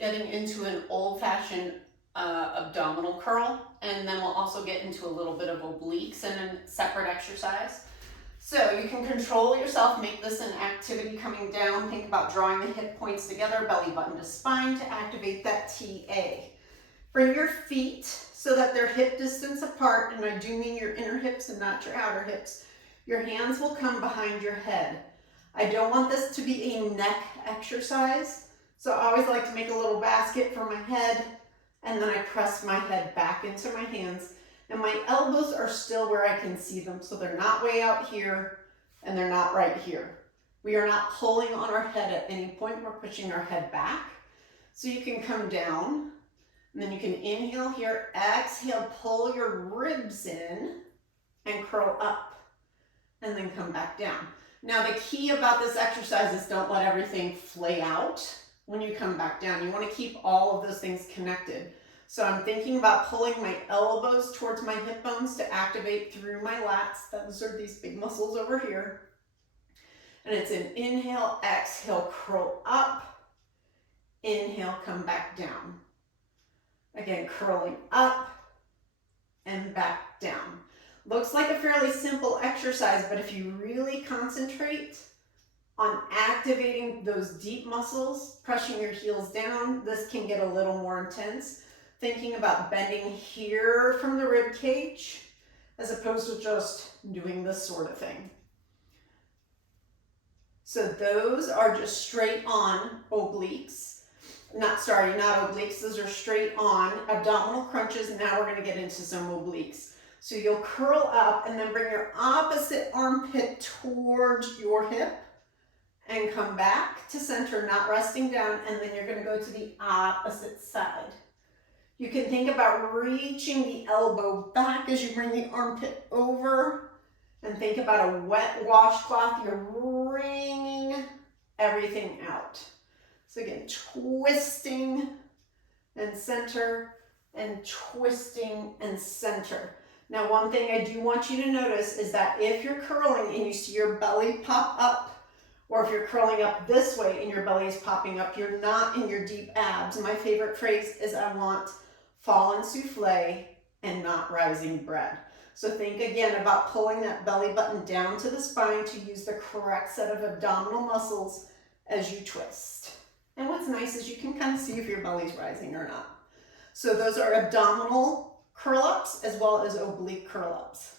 getting into an old-fashioned abdominal curl, and then we'll also get into a little bit of obliques in a separate exercise. So you can control yourself, make this an activity coming down. Think about drawing the hip points together, belly button to spine to activate that TA. Bring your feet so that they're hip distance apart, and I do mean your inner hips and not your outer hips. Your hands will come behind your head. I don't want this to be a neck exercise, so I always like to make a little basket for my head, and then I press my head back into my hands, and my elbows are still where I can see them, so they're not way out here, and they're not right here. We are not pulling on our head at any point. We're pushing our head back. So you can come down, and then you can inhale here, exhale, pull your ribs in, and curl up, and then come back down. Now the key about this exercise is don't let everything flay out when you come back down. You want to keep all of those things connected. So I'm thinking about pulling my elbows towards my hip bones to activate through my lats. Those are these big muscles over here. And it's an inhale, exhale, curl up. Inhale, come back down. Again, curling up and back down. Looks like a fairly simple exercise, but if you really concentrate on activating those deep muscles, pressing your heels down, this can get a little more intense. Thinking about bending here from the rib cage, as opposed to just doing this sort of thing. So those are just straight on obliques. Not obliques, those are straight on abdominal crunches. Now we're gonna get into some obliques. So you'll curl up and then bring your opposite armpit towards your hip and come back to center, not resting down, and then you're gonna go to the opposite side. You can think about reaching the elbow back as you bring the armpit over, and think about a wet washcloth. You're wringing everything out. So again, twisting and center, and twisting and center. Now, one thing I do want you to notice is that if you're curling and you see your belly pop up, or if you're curling up this way and your belly is popping up, you're not in your deep abs. My favorite phrase is I want fallen souffle and not rising bread. So think again about pulling that belly button down to the spine to use the correct set of abdominal muscles as you twist. And what's nice is you can kind of see if your belly's rising or not. So those are abdominal curl-ups as well as oblique curl-ups.